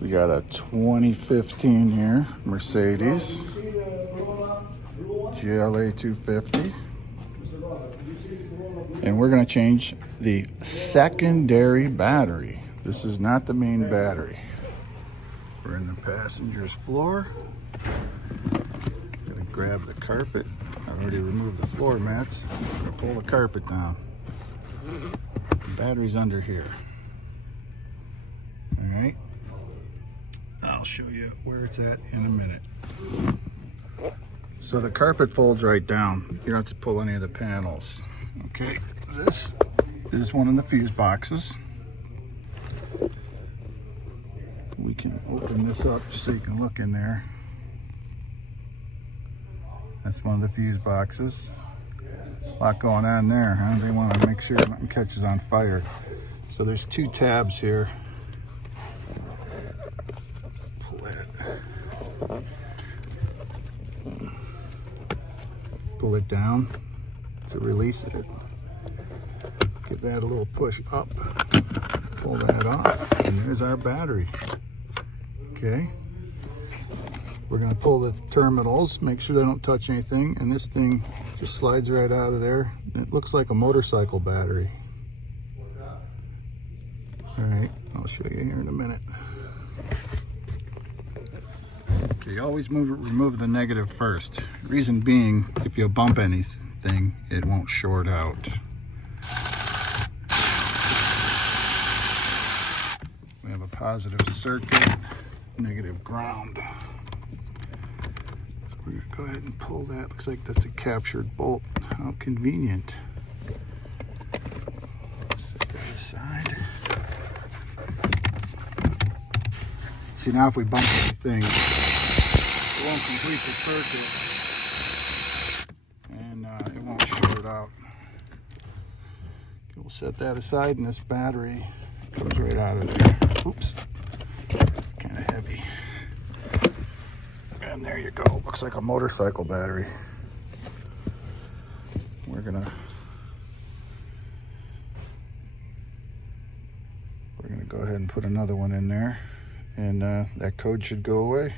We got a 2015 here, Mercedes GLA 250. And we're gonna change the secondary battery. This is not the main battery. We're in the passenger's floor. Gonna grab the carpet. I've already removed the floor mats. Gonna pull the carpet down. The battery's under here. All right. I'll show you where it's at in a minute. So the carpet folds right down. You don't have to pull any of the panels. Okay, this is one of the fuse boxes. We can open this up just so you can look in there. That's one of the fuse boxes. A lot going on there, huh? They want to make sure nothing catches on fire. So there's two tabs here. Pull it down to release it. Give that a little push up. Pull that off, and there's our battery. Okay. We're going to pull the terminals, make sure they don't touch anything, and this thing just slides right out of there. It looks like a motorcycle battery. All right, I'll show you here in a minute. Okay, always remove the negative first. Reason being, if you bump anything, it won't short out. We have a positive circuit, negative ground. So we're gonna go ahead and pull that. Looks like that's a captured bolt. How convenient. Set that aside. See, now if we bump anything, it won't complete the circuit, and it won't short out. Okay, we'll set that aside, and this battery comes right out of there. Oops, kind of heavy. And there you go. Looks like a motorcycle battery. We're gonna go ahead and put another one in there, and that code should go away.